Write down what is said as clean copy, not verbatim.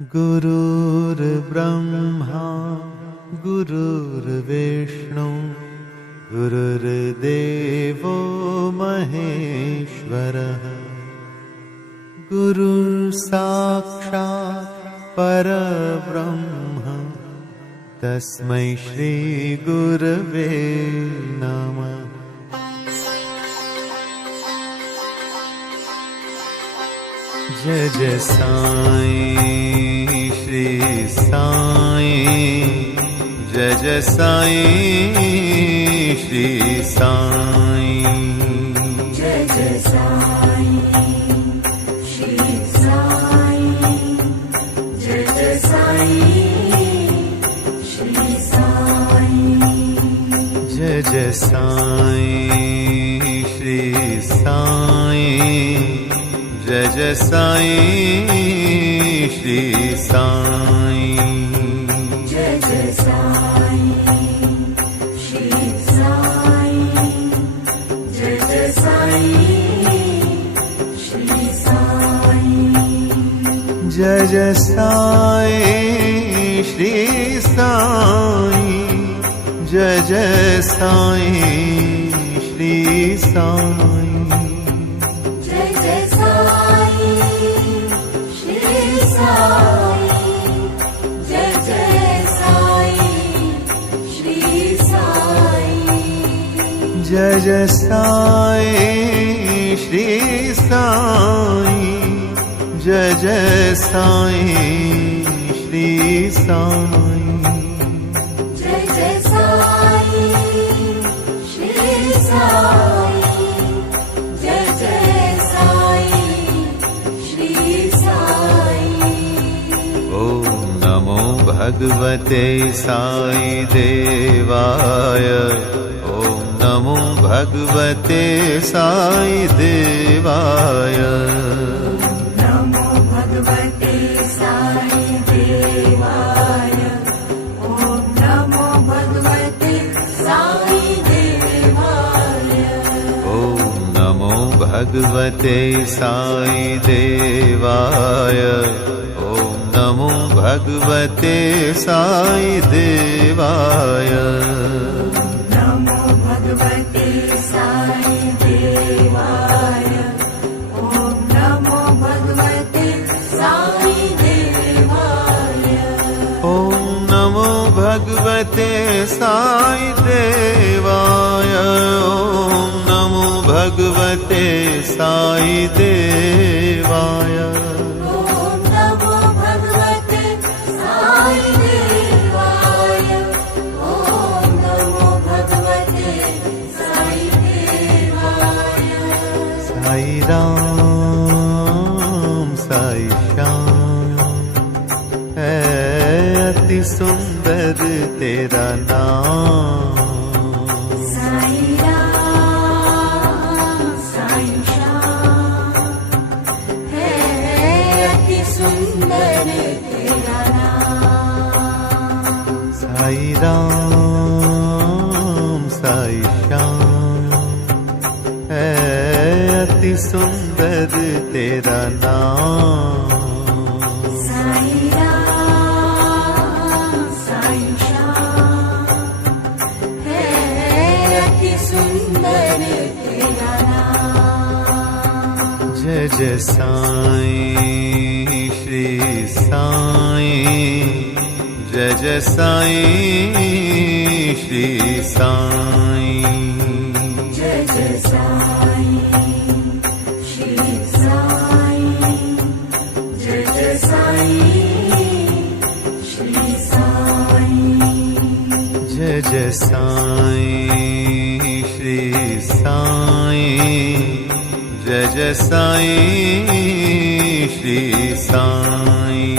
गुरुर्ब्रह्मा गुरुर्विष्णु गुरुर्देवो महेश्वरः गुरुर्साक्षात् परब्रह्म तस्मै श्री गुरवे नमः। जय जय साईं श्री साईं, जय जय साईं श्री साईं, जय जय साईं श्री साईं, जय जय साईं श्री साईं, जय जय साईं श्री साईं, जय जय साईं श्री साईं, जय जय साईं श्री साईं, जय जय साईं श्री साईं, जय जय साईं श्री साईं, जय जय साईं श्री साईं, जय जय साईं श्री साईं, जय जय साईं श्री साईं, जय जय साईं श्री साईं, जय जय साईं श्री साईं, जय जय साईं श्री साईं, जय जय साईं श्री साईं। ओम नमो भगवते साई देवाय, ओम नमो भगवते साई देवाय, नमो भगवते साई देवाय, ओम नमो भगवते साई देवाय, ओम नमो भगवते साई देवाय, ओम नमो भगवते साई देवाय, नमो भगवते साई देवाय, ओम नमो भगवते साई देवाय, ओम नमो भगवते साई देवाय, ओम नमो भगवते साई देवाय, ओम नमो भगवते साई देवाय, ओम नमो भगवते साई देवाय। साई राम साई श्याम है अति सुंदर तेरा नाम, साई राम साई श्याम है अति सुंदर तेरा नाम, साई राम साई श्याम है अति सुंदर तेरा नाम, साई राम साई श्याम है अति सुंदर तेरा नाम। जय जय साईं श्री साईं, जय जय साईं श्री साईं, जय जय साईं श्री साईं, जय जय साईं श्री साईं, जय जय साईं श्री साईं, जय जय साईं श्री साईं,